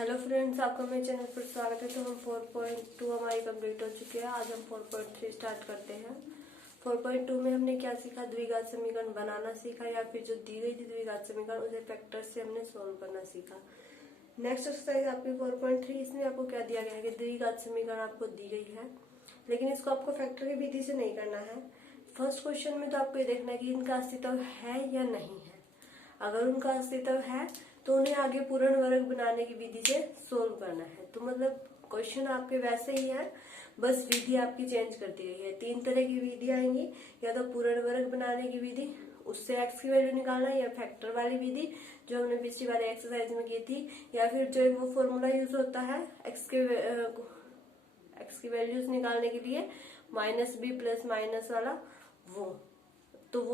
Hello friends, आपका मेरे channel पर स्वागत है। तो हम 4.2 हमारी कंप्लीट हो चुकी है। आज हम 4.3 स्टार्ट करते हैं। 4.2 में हमने क्या सीखा? द्विघात समीकरण बनाना सीखा, या फिर जो दी गई थी द्विघात समीकरण उसे फैक्टर से हमने सोल्व करना सीखा। नेक्स्ट एक्सरसाइज आपकी 4.3, इसमें आपको क्या दिया गया है कि द्विघात समीकरण आपको दी गई है, लेकिन इसको आपको फैक्टर की विधि से नहीं करना है। फर्स्ट क्वेश्चन में तो आपको ये देखना है कि इनका अस्तित्व है या नहीं है। अगर उनका अस्तित्व है तो उन्हें आगे पूर्ण वर्ग बनाने की विधि से सोल्व करना है। तो मतलब क्वेश्चन आपके वैसे ही है, बस विधि आपकी चेंज कर दी गई है। तीन तरह की विधि आएंगी, या तो पूर्ण वर्ग बनाने की विधि, उससे एक्स की वैल्यू निकालना, या फैक्टर वाली विधि जो हमने पिछली बार एक्सरसाइज में की थी, या फिर जो वो फॉर्मूला यूज होता है एक्स की वैल्यूज निकालने के लिए माइनस बी प्लस माइनस वाला, वो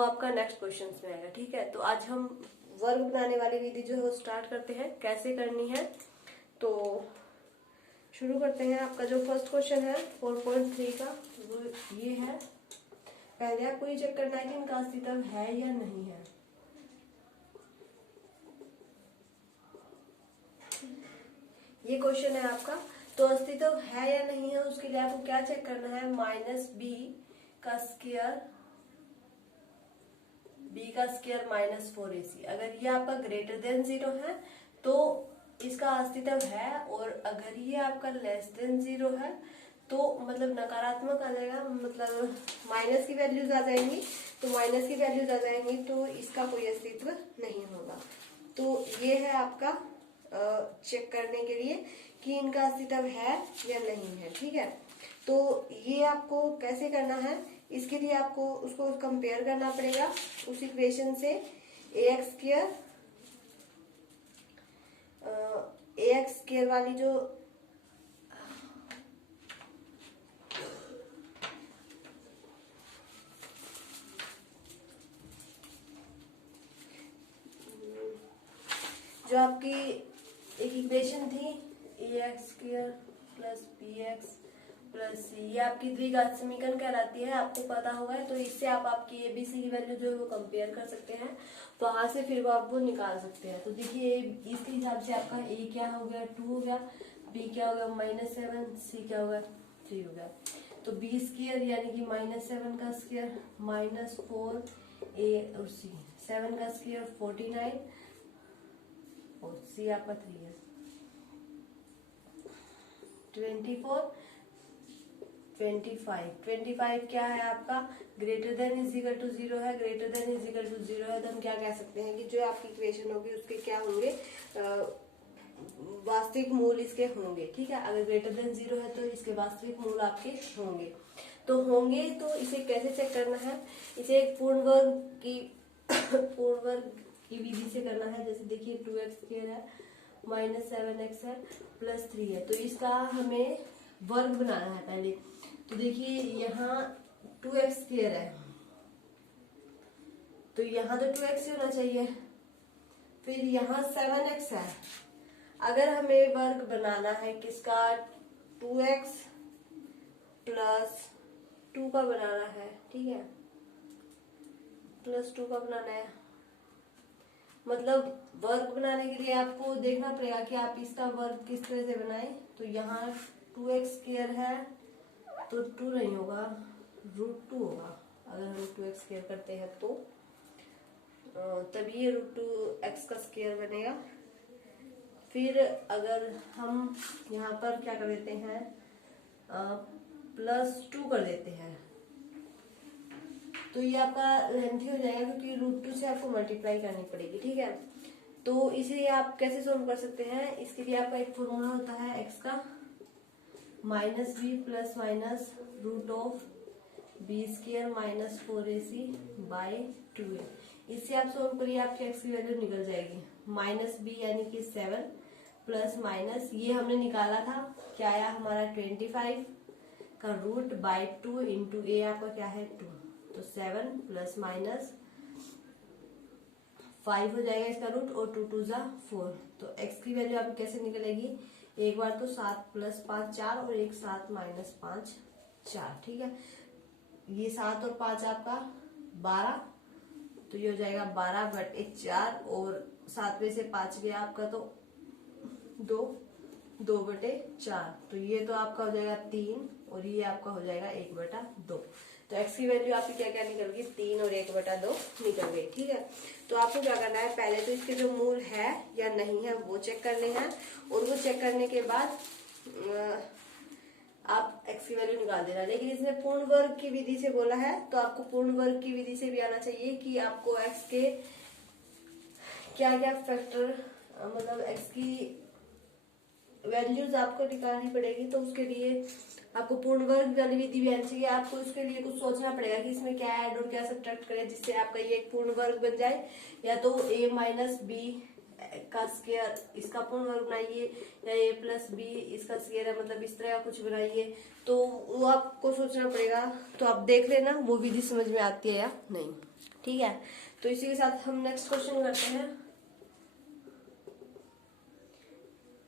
आपका नेक्स्ट क्वेश्चन में आएगा। ठीक है, तो आज हम वर्ग बनाने वाली विधि जो है वो स्टार्ट करते हैं, कैसे करनी है। तो शुरू करते हैं। आपका जो फर्स्ट क्वेश्चन है 4.3 का, वो ये है। पहले आपको ये चेक करना है कि इनका अस्तित्व है या नहीं है। ये क्वेश्चन है आपका, तो अस्तित्व है या नहीं है उसके लिए आपको क्या चेक करना है? माइनस बी का स्क्वायर माइनस 4ac। अगर ये आपका ग्रेटर देन 0 है तो इसका अस्तित्व है, और अगर ये आपका लेस देन 0 है तो मतलब नकारात्मक आ जाएगा, मतलब माइनस की वैल्यूज आ जाएंगी। तो माइनस की वैल्यूज आ जाएंगी तो इसका कोई अस्तित्व नहीं होगा। तो ये है आपका चेक करने के लिए कि इनका अस्तित्व है या नहीं है। ठीक है, तो ये आपको कैसे करना है, इसके लिए आपको उसको कंपेयर करना पड़ेगा उस इक्वेशन से। ए एक्स स्क्वायर वाली जो आपकी एक इक्वेशन थी, A X square plus B X plus C, ये आपकी द्विघात समीकरण कहलाती है। आपको पता होगा, तो इससे आप आपकी एबीसी की वैल्यू जो है वो कंपेयर कर सकते हैं, वहां से फिर वो आप वो निकाल सकते हैं। तो देखिए इसके हिसाब से आपका ए क्या हो गया 2 हो गया, बी क्या हो गया -7, सी क्या हो गया 3 हो गया। तो बी स्क्वायर यानी कि -7 का स्क्वायर -4 ए और सी, 7 का स्क्वायर 49 और सी आपका 3 है 24 25 क्या है आपका? Greater than is equal to 0 है। Greater than is equal to 0 है तो हम क्या कह सकते हैं कि जो आपकी इक्वेशन होगी उसके क्या होंगे? वास्तविक मूल इसके होंगे। ठीक है, अगर ग्रेटर देन 0 है तो इसके वास्तविक मूल आपके होंगे। तो इसे कैसे चेक करना है? इसे एक पूर्ण वर्ग की विधि से करना है। जैसे देखिए 2x² है, -7x है, +3 है, तो इसका हमें वर्ग बनाना है पहले। तो देखिए यहाँ 2x² है, तो यहाँ तो 2x ही होना चाहिए। फिर यहाँ 7x है। अगर हमें वर्ग बनाना है किसका? 2x प्लस 2 का बनाना है। ठीक है, +2 का बनाना है, मतलब वर्ग बनाने के लिए आपको देखना पड़ेगा कि आप इसका वर्ग किस तरह से बनाएं। तो यहाँ 2x² है तो 2 नहीं होगा, √2 होगा। अगर हम 2x² करते हैं तो तभी ये √2x का स्क्वायर बनेगा। फिर अगर हम यहाँ पर क्या कर देते हैं, +2 कर देते हैं, तो ये आपका लेंथी हो जाएगा, क्योंकि √2 से आपको मल्टीप्लाई करनी पड़ेगी। ठीक है, तो इसे आप कैसे सोल्व कर सकते हैं? इसके लिए आपका एक फॉर्मूला होता है एक्स का, -b plus minus √b² -4ac/2a। इससे आप सोल्व करिए, आपकी एक्स की वैल्यू निकल जाएगी। -b यानी कि 7 प्लस माइनस ये हमने निकाला था, क्या आया हमारा 25 का √/2 इंटू ए आपका क्या है 2, तो 7 प्लस माइनस 5 हो जाएगा इसका रूट, और 2 2 = 4। तो x की वैल्यू आपकी कैसे निकलेगी? एक बार तो 7 + 5 4, और एक 7 - 5 4। ठीक है, ये 7 और 5 आपका 12, तो ये हो जाएगा 12/4, और 7 में से 5 गया आपका तो 2, 2/4। तो ये तो आपका हो जाएगा 3 और ये आपका हो जाएगा 1/2। तो x की वैल्यू आपकी क्या क्या निकल गई, 3 और 1/2 निकल गई। ठीक है, तो आपको क्या करना है, पहले तो इसके जो मूल है या नहीं है वो चेक करने हैं, और वो चेक करने के बाद आप x की वैल्यू निकाल देना। लेकिन इसने पूर्ण वर्ग की विधि से बोला है, तो आपको पूर्ण वर्ग की विधि से भी आना चाहिए कि आपको x के क्या क्या फैक्टर, मतलब x की वैल्यूज आपको निकालनी पड़ेगी। तो उसके लिए आपको पूर्ण वर्ग वाली विधि भी आनी चाहिए। आपको उसके लिए कुछ सोचना पड़ेगा कि इसमें क्या ऐड और क्या सब्ट्रैक्ट करें जिससे आपका ये एक पूर्ण वर्ग बन जाए। या तो a माइनस बी का स्क्वायर इसका पूर्ण वर्ग बनाइए, या a प्लस बी इसका स्क्वायर है, मतलब इस तरह का कुछ बनाइए। तो वो आपको सोचना पड़ेगा। तो आप देख लेना वो विधि समझ में आती है या नहीं। ठीक है, तो इसी के साथ हम नेक्स्ट क्वेश्चन करते हैं।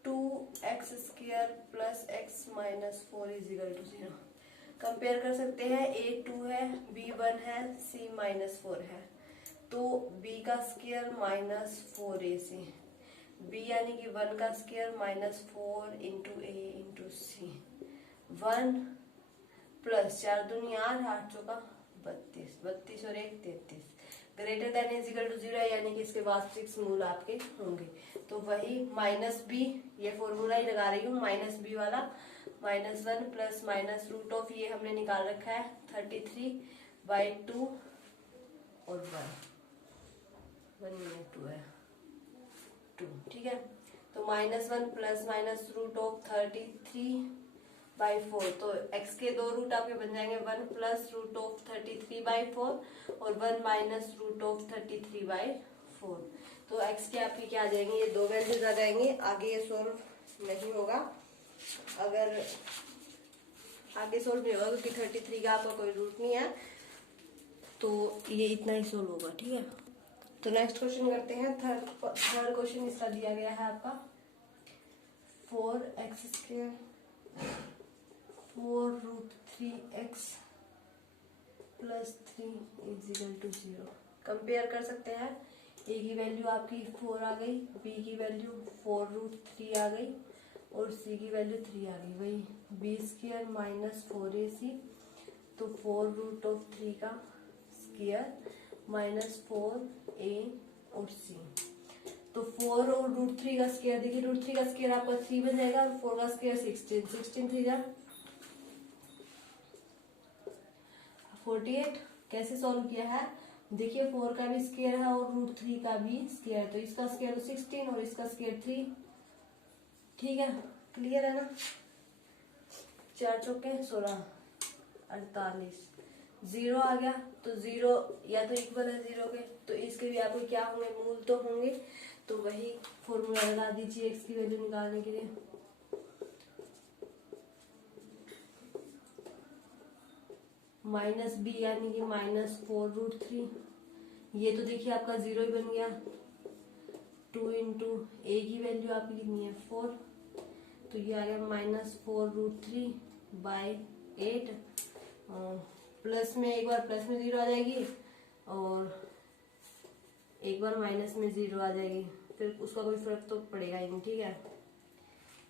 2x² plus x minus 4 = 0। Compare कर सकते हैं, a 2 है, b 1 है, c माइनस 4 है। तो b का स्क्वायर माइनस 4ac, b यानी कि 1 का square minus 4 into a into C. 1 plus 4 दूनी 8, 8 चौका 32, 32 और 1 33। ग्रेटर देन इक्वल टू 0 यानी कि इसके वास्तविक मूल आपके होंगे। तो वही माइनस बी, ये फॉर्मूला ही लगा रही हूँ, माइनस बी वाला, -1 प्लस माइनस रूट ऑफ, ये हमने निकाल रखा है 33/2 और 1 में 2 है 2। ठीक है, तो -1 प्लस माइनस रूट ऑफ 33/4। तो x के दो रूट आपके बन जाएंगे, 1 प्लस रूट ऑफ 33/4 और 1 माइनस रूट ऑफ 33/4। तो x के आपकी क्या आ जाएंगे, ये दो वैल्यूज आ जाएंगे। आगे ये सोल्व नहीं होगा, अगर आगे सोल्व नहीं होगा क्योंकि 33 का आपका कोई रूट नहीं है, तो ये इतना ही सोल्व होगा। ठीक है, तो नेक्स्ट क्वेश्चन करते हैं। थर्ड क्वेश्चन इसका दिया गया है आपका 4x² 4√3x प्लस 3 = 0। कंपेयर कर सकते हैं, a की वैल्यू आपकी 4 आ गई, b की वैल्यू 4√3 आ गई और c की वैल्यू 3 आ गई। वही b² माइनस 4ac, तो 4√3 का स्क्वायर माइनस 4a और c। तो 4 और √3 का स्क्वायर, देखिए √3 का स्क्वायर आपका 3 बन जाएगा और 4 का स्क्वायर 16, 16 3 जा 48। कैसे सॉल्व किया है, देखिए 4 का भी स्क्वायर है और √3 का भी स्क्वायर, तो इसका स्क्वायर 16 और इसका स्क्वायर 3। ठीक है, क्लियर है ना। 4 चौके 16, 48, 0 आ गया। तो 0 या तो इक्वल है 0 के, तो इसके भी आपको क्या होंगे, मूल तो होंगे। तो वही फॉर्मूला लगा दीजिए x की वैल्यू निकालने के लिए। -b यानी कि -4√3, ये तो देखिए आपका 0 ही बन गया। 2 इंटू a की वैल्यू आपकी कितनी है 4, तो ये आ गया -4√3/8। प्लस में एक बार प्लस में 0 आ जाएगी और एक बार माइनस में 0 आ जाएगी, फिर उसका कोई फर्क तो पड़ेगा ही नहीं। ठीक है,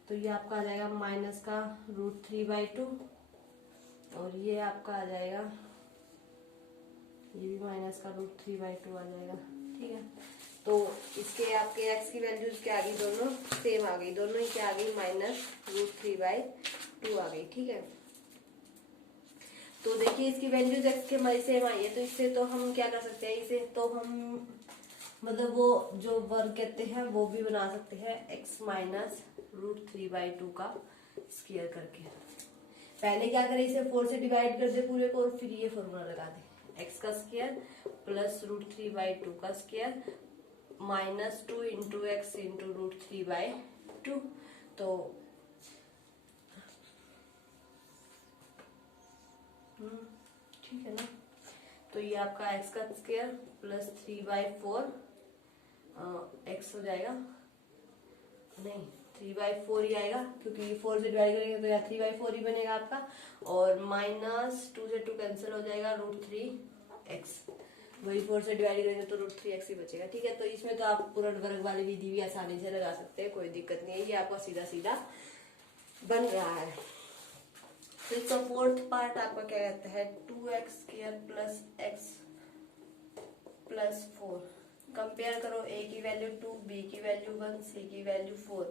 तो ये आपका आ जाएगा माइनस का √3/2 और ये आपका आ जाएगा, ये भी माइनस का √3/2 आ जाएगा। ठीक है, तो इसके आपके x की वैल्यूज क्या आ गई, दोनों सेम आ गई, दोनों ही क्या आ गई, -√3/2 आ गई। ठीक है, तो देखिए इसकी वैल्यूज x के हमारी सेम आई है, तो इससे तो हम क्या कर सकते हैं, इसे तो हम मतलब वो जो वर्ग कहते हैं वो भी बना सकते हैं, x माइनस √3/2 का स्क्वायर करके। पहले क्या करें, इसे 4 से डिवाइड कर दे पूरे को और फिर ये फॉर्मूला लगा दे, x का स्क्वायर प्लस √3/2 का स्क्वायर -2 इंटू एक्स इंटू √3/2। तो ठीक है ना, तो ये आपका x का स्क्वायर प्लस 3/4 x हो जाएगा, नहीं 3/4 ही आएगा क्योंकि 4 से डिवाइड करेंगे तो यहाँ 3/4 ही बनेगा आपका, और -2 से 2 कैंसिल हो जाएगा, √3x, वही 4 से डिवाइड करेंगे तो √3x ही बचेगा। ठीक है, तो इसमें तो आप पूर्ण वर्ग वाली विधि भी आसानी से लगा सकते हैं, कोई दिक्कत नहीं है, ये आपका सीधा सीधा बन रहा है। तो इसका फोर्थ पार्ट आपका क्या कहता है, 2x² plus x plus 4। Compare करो, a की वैल्यू 2, b की वैल्यू 1, c की वैल्यू 4,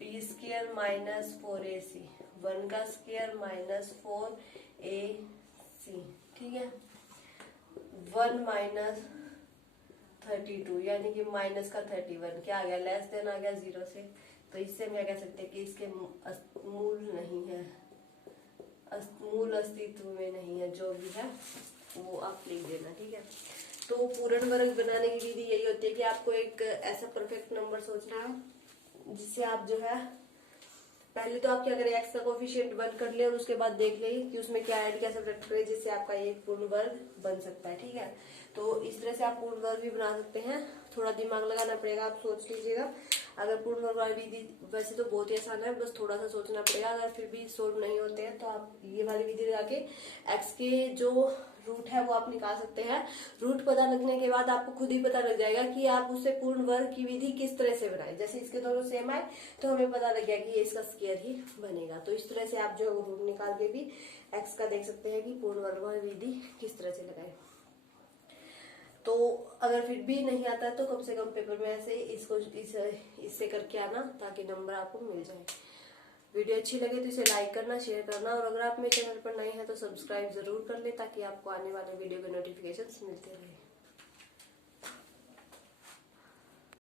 b² माइनस 4ac, 1 का स्क्वायर माइनस 4ac, ठीक है। 1 माइनस 32 यानी कि माइनस का 31 क्या आ गया, लेस देन आ गया 0 से। तो इससे हम क्या कह सकते हैं कि इसके मूल नहीं है, मूल अस्तित्व में नहीं है, जो भी है वो आप लिख देना, ठीक है। तो पूर्ण वर्ग बनाने की विधि यही होती है कि आपको एक ऐसा परफेक्ट नंबर सोचना है जिससे आप जो है, पहले तो आप क्या करें, एक्स का कोफिशिएंट 1 कर ले और उसके बाद देख ले कि उसमें क्या ऐड क्या सब्ट्रैक्ट करें जिससे आपका ये पूर्ण वर्ग बन सकता है, ठीक है। तो इस तरह से आप पूर्ण वर्ग भी बना सकते हैं, थोड़ा दिमाग लगाना पड़ेगा, आप सोच लीजिएगा। अगर पूर्ण वर्ग वाली विधि वैसे तो बहुत ही आसान है, बस थोड़ा सा सोचना पड़ेगा। अगर फिर भी सोल्व नहीं होते हैं तो आप ये वाली विधि लगा के एक्स के जो रूट है वो आप निकाल सकते हैं। रूट पता लगने के बाद आपको खुद ही पता लग जाएगा कि आप उससे पूर्ण वर्ग की विधि किस तरह से बनाए। जैसे इसके दोनों सेम आए तो हमें पता लग गया कि ये इसका स्क्वायर ही बनेगा। तो इस तरह से आप जो रूट निकाल के भी एक्स का देख सकते हैं कि पूर्ण वर्ग वाली विधि किस तरह से लगाए। तो अगर फिर भी नहीं आता तो कम से कम पेपर में ऐसे इसको इससे करके आना ताकि नंबर आपको मिल जाए। वीडियो अच्छी लगे तो इसे लाइक करना, शेयर करना, और अगर आप मेरे चैनल पर नए हैं तो सब्सक्राइब जरूर कर ले ताकि आपको आने वाले वीडियो के नोटिफिकेशंस मिलते रहे।